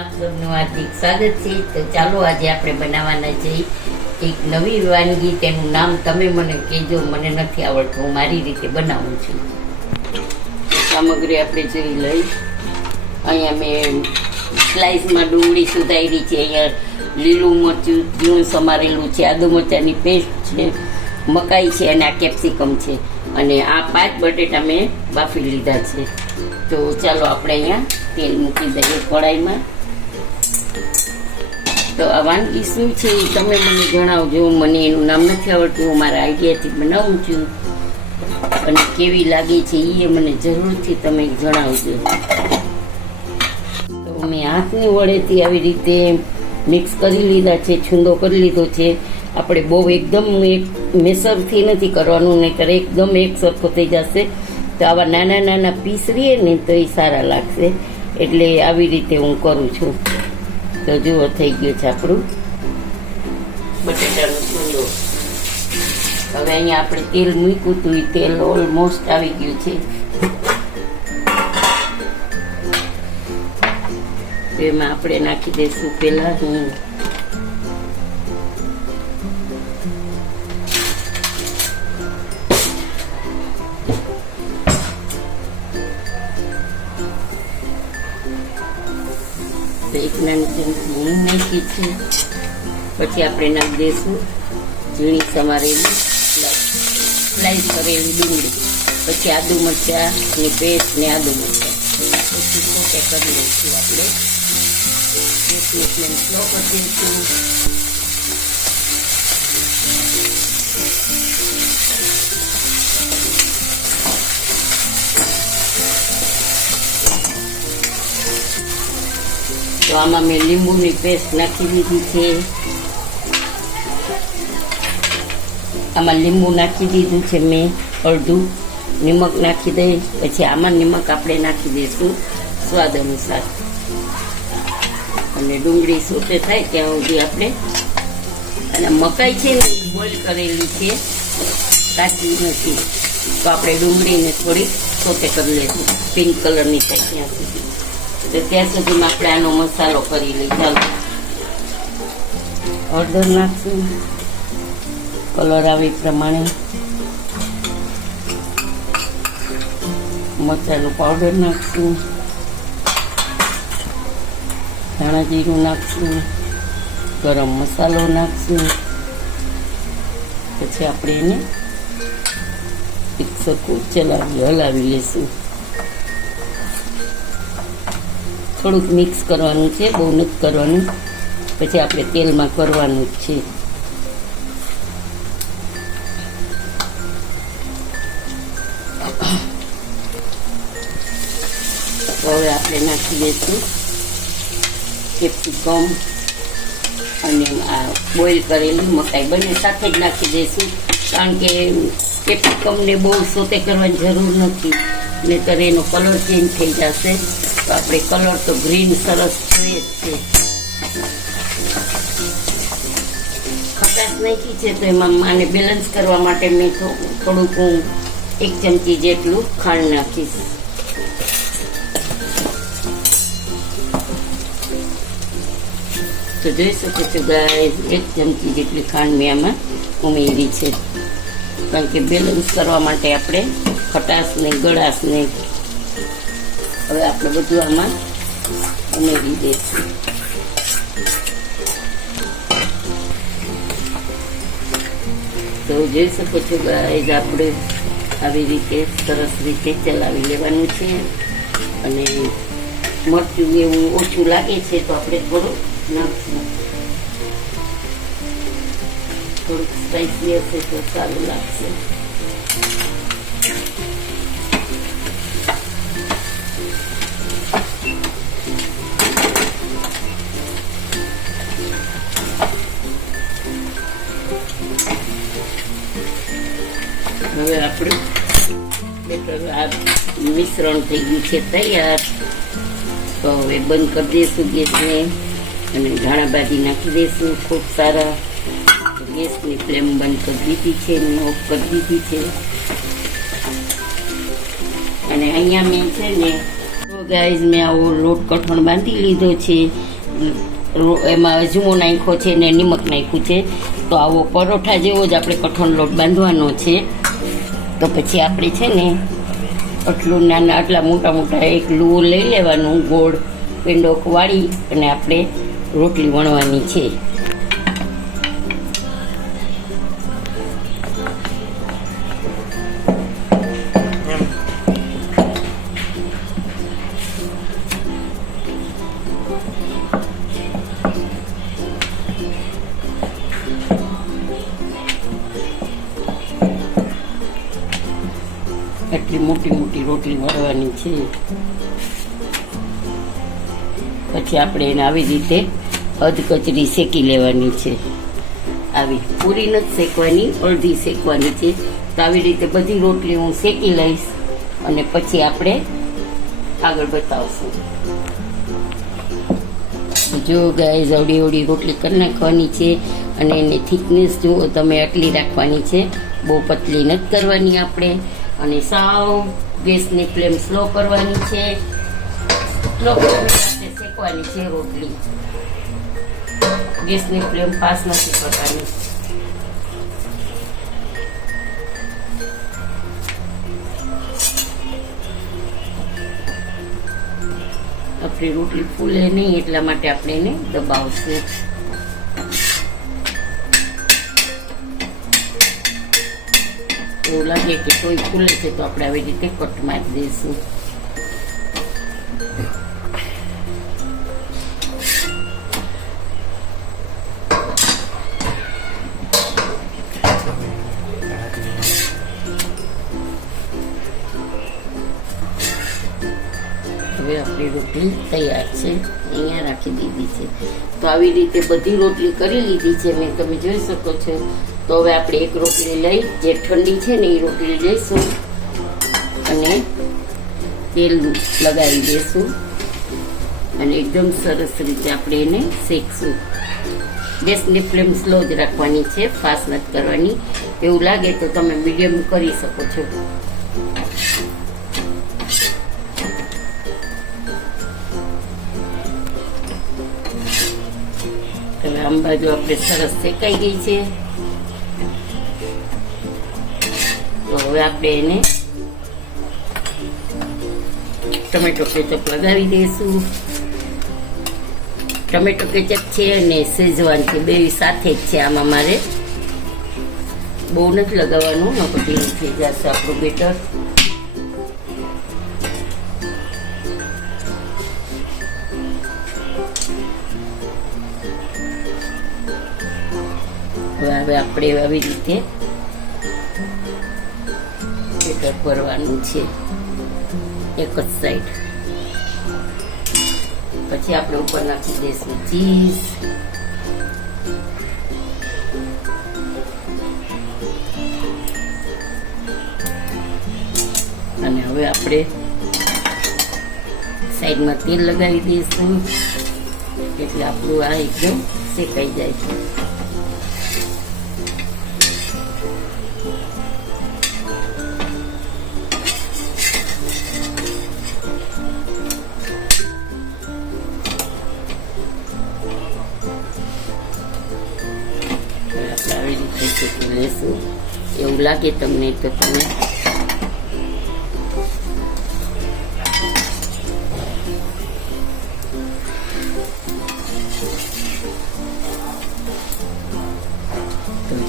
આપ સૌનું હાર્દિક સ્વાગત છે. તો ચાલો આજે આપણે બનાવવાના જઈ એક નવી વાનગી તેનું નામ તમે મને કહેજો. મને નથી આવડતું. હું મારી રીતે બનાવું છું. સામગ્રી આપણે જોઈ લઈ. અહીંયા મેં સ્લાઇસમાં ડુંગળી સુધારી છે. અહીંયા લીલું મરચું ઝીણું સમારેલું છે. આદુ મરચાંની પેસ્ટ છે. મકાઈ છે અને આ કેપ્સિકમ છે. અને આ પાંચ બટેટા મેં બાફી લીધા છે. તો ચાલો આપણે અહીંયા તેલ મૂકી દઈએ કઢાઈમાં. તો આ વાનગી શું છે એ તમે મને જણાવજો. મને એનું નામ નથી આવડતું, હું મારા આઈડિયાથી બનાવું છું. અને કેવી લાગે છે એ મને જરૂરથી તમે જણાવજો. તો મેં હાથની વડેથી આવી રીતે મિક્સ કરી લીધા છે, છૂંદો કરી લીધો છે. આપણે બહુ એકદમ એક મેસરથી નથી કરવાનું, નહીંતર એકદમ એક સરખો થઈ જશે. તો આવા નાના નાના પીસ રહીએ ને તો એ સારા લાગશે. એટલે આવી રીતે હું કરું છું. તો જુઓ થઈ ગયું છે આપણું. બટેટાનું છૂંદો હવે અહીંયા આપણે તેલ મૂક્યું હતું, એ તેલ ઓલમોસ્ટ આવી ગયું છે. તો એમાં આપણે નાખી દઈશું પહેલાં હું તો એક નાની ચમચી હિંગ નાખી છે. પછી આપણે નાખી દઈશું ઝીણી સમારેલી સ્લાઈસ કરેલી ડુંગળી. પછી આદુ મરચાં ને પેસ્ટ ને આદુ મરચાં. પછી સોટે કરી લઈશું આપણે. સ્લો કરી દઈશું. તો આમાં મેં લીંબુની પેસ્ટ નાખી દીધી છે. આમાં લીંબુ નાખી દીધું છે મેં, અડધું નિમક નાખી દઈ પછી આમાં નિમક આપણે નાખી દઈશું સ્વાદ અનુસાર. અને ડુંગળી સોટે થાય ત્યાં સુધી આપણે અને મકાઈ છે ને બોઇલ કરેલી છે, કાચી નથી. તો આપણે ડુંગળીને થોડી સોટે કરી લઈશું પિંક કલરની થાય ત્યાં સુધી. તો ત્યાં સુધીમાં આપણે આનો મસાલો કરી લઈ ચાલો હળદર નાખશું. કલર આવે એ પ્રમાણે. મરચાંનું પાવડર નાખશું. ધાણા જીરું નાખશું. ગરમ મસાલો નાખશું. પછી આપણે એને એક સરખું ચલાવી હલાવી લેશું. થોડુંક મિક્સ કરવાનું છે, બહુ નથી કરવાનું. પછી આપણે તેલમાં કરવાનું જ છે. હવે આપણે નાખી દઈશું કેપ્સિકમ અને આ બોઇલ કરેલી મકાઈ. બંને સાથે જ નાખી દઈશું. કારણ કે કેપ્સિકમને બહુ સોતે કરવાની જરૂર નથી. નહીતર એનો કલર ચેન્જ થઈ જશે. આપણે કલર તો ગ્રીન સરસ જોઈએ જ છે. ખટાશ નાખી છે તો એમાં આને બેલેન્સ કરવા માટે મેં થોડુંક હું એક ચમચી જેટલું ખાંડ નાખીશ. તો જોઈ શકો છો ગાય એક ચમચી જેટલી ખાંડ મેં આમાં ઉમેરી છે. કારણ કે બેલેન્સ કરવા માટે આપણે ખટાશ ને ગળાશ ને હવે આપણે બધું આમાં ઉમેરી દઈશું તો જોઈ શકો છો ગાય આપણે આવી રીતે સરસ રીતે ચલાવી લેવાનું છે. અને મરચું એવું ઓછું લાગે છે તો આપણે થોડું નાખશું. થોડુંક સ્પાઈસી હશે તો સારું લાગશે. મિશ્રણ થઈ ગયું છે તૈયાર. તો હવે બંધ કરી દઈશું ગેસને અને ધાણા ભાજી નાખી દઈશું ખૂબ સારા. ગેસની ફ્લેમ બંધ કરી દીધી છે અને ઓફ કરી દીધી છે. અને અહીંયા મેં છે ને ગાઈઝ મેં આવો લોટ કઠણ બાંધી લીધો છે. એમાં અજમો નાખ્યો છે ને નિમક નાખ્યું છે. તો આવો પરોઠા જેવો જ આપણે કઠણ લોટ બાંધવાનો છે. તો પછી આપણે છે ને આટલું નાના આટલા મોટા મોટા એક લૂ લઈ લેવાનું, ગોળ પેંડો વાળી અને આપણે રોટલી વણવાની છે. રોટલી વળવાની છે. પછી આપણે એને આવી રીતે અધકચરી શેકી લેવાની છે. આવી પૂરી નથી શેકવાની, અડધી શેકવાની છે. તો આવી રીતે બધી રોટલી હું શેકી લઈશ અને પછી આપણે આગળ બતાવશું. જો ગાય અવડી અવડી રોટલી કરી નાખવાની છે અને એની થિકનેસ જુઓ તમે આટલી રાખવાની છે. બહુ પતલી નથી કરવાની આપણે. અને સાવ ગેસની ફ્લેમ સ્લો કરવાની છે. સ્લો શેકવાની છે રોટલી. ગેસની ફ્લેમ પાસ નથી કરવાની. આપણી રોટલી ફૂલે નહીં એટલા માટે આપણે એને દબાવશું. એવું લાગે કે કોઈ ખુલે છે તો આપણે આવી રીતે કટ મારી દઈશું. હવે આપણી રોટલી તૈયાર છે. અહીંયા રાખી દીધી છે. તો આવી રીતે બધી રોટલી કરી લીધી છે. મેં તમે જોઈ શકો છો તો હવે આપણે એક રોટલી લઈ, જે ઠંડી છે ને એ રોટલી લઈશું. અને તેલ લગાવી દઈશું અને એકદમ સરસ રીતે આપણે એને શેકશું. ગેસની ફ્લેમ સ્લો જ રાખવાની છે, ફાસ્ટ નથી કરવાની. એવું લાગે તો તમે મીડિયમ કરી શકો છો. આમ બાજુ આપણે સરસ શેકાઈ ગઈ છે. હવે આપણે એને ટમેટો કેચપ લગાવી દઈશું. ટમેટો કેચપ છે અને શેઝવાન છે, બે સાથે જ છે. આમાં મારે બહુ નથી લગાવવાનું ન પછી થઈ જશે આપણું બેટર. હવે આપણે આવી રીતે ભરવાનું છે. એક જ સાઈડ પછી આપણે ઉપર નાખી દઈશું ચીઝ અને હવે આપણે સાઈડમાં તેલ લગાવી દઈશું. એટલે આપણું આ એકદમ શેકાઈ જાય છે. એવું લાગે તમને તો તમે.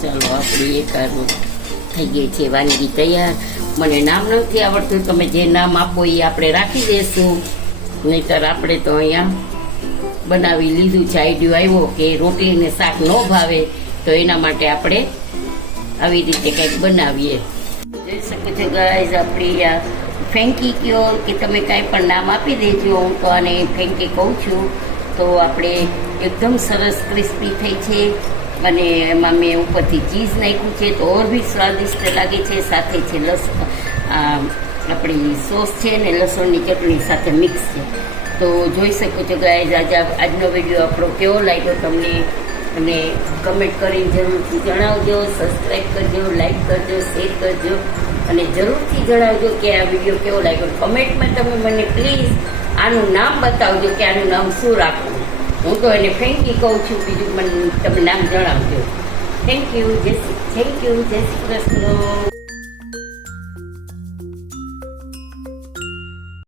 ચાલો, આપણી એક થઈ ગઈ છે વાનગી તૈયાર. મને નામ નથી આવડતું, તમે જે નામ આપો એ આપણે રાખી દઈશું નહીતર આપણે તો અહીંયા બનાવી લીધું છે, આઈડિયો આવ્યો કે રોટલીને શાક ન ભાવે, તો એના માટે આપણે આવી રીતે કંઈક બનાવીએ. જોઈ શકો છો ગાઈઝ આપણી આ ફેંકી કયો કે તમે કાંઈ પણ નામ આપી દેજો, હું તો આને ફેંકી કહું છું. તો આપણે એકદમ સરસ ક્રિસ્પી થઈ છે અને એમાં મેં ઉપરથી ચીઝ નાખ્યું છે, તો ઓર બી સ્વાદિષ્ટ લાગે છે. સાથે છે લસ આપણી સોસ છે ને લસણની ચટણી સાથે મિક્સ છે. તો જોઈ શકો છો ગાઈઝ આજે આજનો વીડિયો આપણો કેવો લાગ્યો તમને? અને કમેન્ટ કરીને જરૂરથી જણાવજો સબસ્ક્રાઈબ કરજો લાઈક કરજો શેર કરજો. અને જરૂરથી જણાવજો કે આ વીડિયો કેવો લાગ્યો. કમેન્ટમાં તમે મને પ્લીઝ આનું નામ બતાવજો કે આનું નામ શું રાખવું. હું તો એને ફેંકી કહું છું, બીજું મને તમે નામ જણાવજો. થેન્ક યુ જય થેન્ક યુ જય શ્રી કૃષ્ણ.